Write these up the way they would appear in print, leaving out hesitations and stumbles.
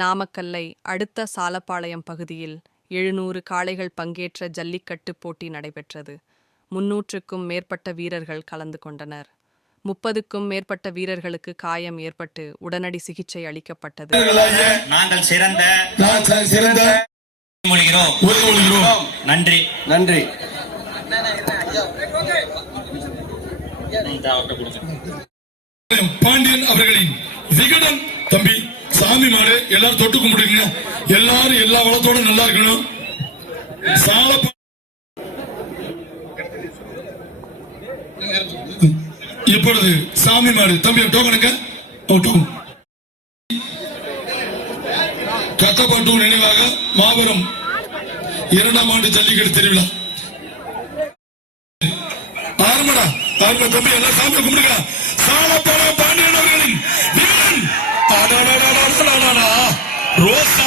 நாமக்கல்லை அடுத்த சாலப்பாளையம் பகுதியில் 700 காளைகள் பங்கேற்ற ஜல்லிக்கட்டு போட்டி நடைபெற்றது. 300க்கும் மேற்பட்ட வீரர்கள் கலந்து கொண்டனர். 30க்கும் மேற்பட்ட வீரர்களுக்கு காயம் ஏற்பட்டு உடனடி சிகிச்சை அளிக்கப்பட்டது. நாங்கள் சிறந்த நன்றி நன்றி. பாண்டியன் அவர்களின் விகடன் தம்பி சாமி மாடு எல்லாரும் தொட்டு கும்பிடுங்க. எல்லாரும் எல்லா வளத்தோட நல்லா இருக்கணும். இப்பொழுது சாமி மாடு தம்பி டோக்கனுங்க. கத்தப்பாட்டு நினைவாக மாபெரும் 2ஆம் ஆண்டு ஜல்லிக்கட்டு திருவிழா ஆரம்படா. தம்பி எல்லாம் சாமி கும்பிடுங்க. சாலப்பாளையம் பாண்டியன் அவர்களின் ரோசா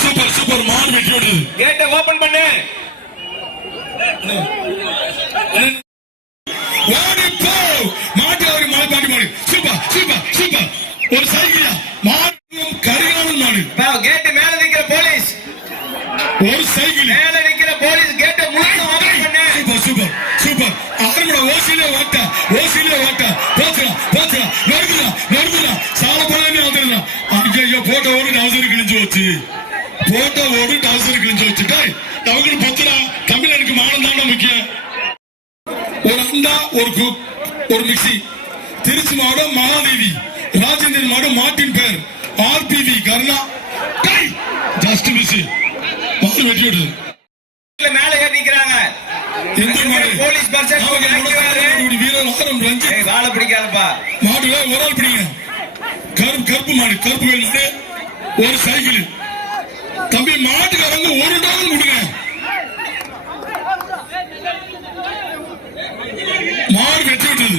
சூப்பர் சூப்பர் மான் வெட்டி விடுது. கேட்டை ஓபன் பண்ணு. மாட்டு அவரு மலை பாண்டி மாடு சூப்பர் சூப்பர் சூப்பர். ஒரு சைக்கிளா மாடு கரிகாலன் மாடு. கேட்டு மேல நிக்கிற போலீஸ். ஒரு சைக்கிள் மேல நிக்கிற போலீஸ் கேட்டை முழுக்க ஓபன் பண்ணு. Super super super. ஆரம்பட ஓசிலே வாட்டா போச்சுடா நறுக்குதா சாலப்பாளையமே வந்துடுறா. ஐயோ போட்டோ ஓடு டவுசர் கிழிஞ்சு வச்சு அவங்களுக்கு பத்துடா. தமிழனுக்கு மானம் தானே முக்கியம். ஒரு அண்டா ஒரு மிக்சி. திருச்சி மாவட்டம் மகாதேவி ராஜேந்திரன் மாவட்டம் மாட்டின் பேர் ஆர்பிவி கர்ணா ஜஸ்ட் மிஸ் மாடு வெட்டி விடுது. மேல ஏறிக்கிறாங்க. போலீஸ் வீரர் ஆரம் ரஞ்சித் வாழ பிடிக்காதப்பா. மாடுல ஒரு ஆள் பிடிங்க. கருப்பு மாடு கருப்புகள் மாடு. ஒரு சைக்கிள் தம்பி மாட்டுக்காரங்க ஒரு டாலர் கொடுங்க. மாடு வெட்டி விட்டது.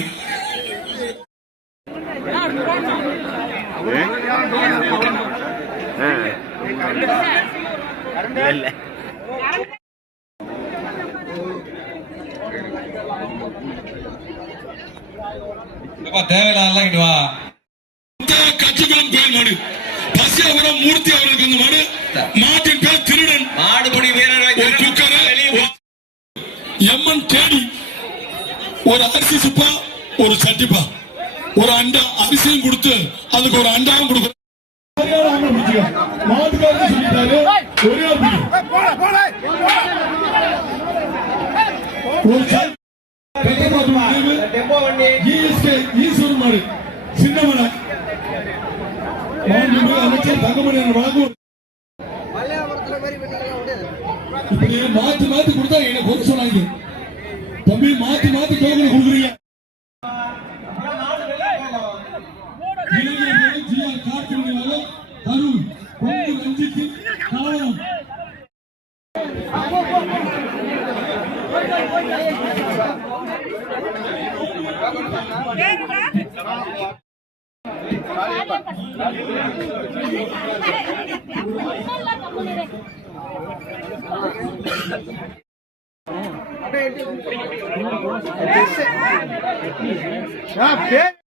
தேவையில்ல கட்சிக்குளம் கோயில் மாடு பசியாபுரம் மூர்த்தி அவர்களுக்கு அந்த மாடு. மாட்டின் பேர் திருடன். மாடுபடி வீரர்கள் ஒரு குக்கர் எம்மன் தேடி ஒரு அரிசி சுப்பா ஒரு சட்டிப்பா ஒரு அண்டா அரிசியும் கொடுத்து அதுக்கு ஒரு அண்டாவும் கொடுக்க. ஈஸ்வரன் மாடு சின்னமலை அமைச்சர் தங்கமணி வழங்கும். மாத்தி கொடுத்தா என்ன கொடுக்க சொன்னாங்க. தம்பி மாத்தி டோக்கன் கொடுக்குறீங்க. கரூர் பொங்கு ரஞ்சித்து காவலம் அப்படியே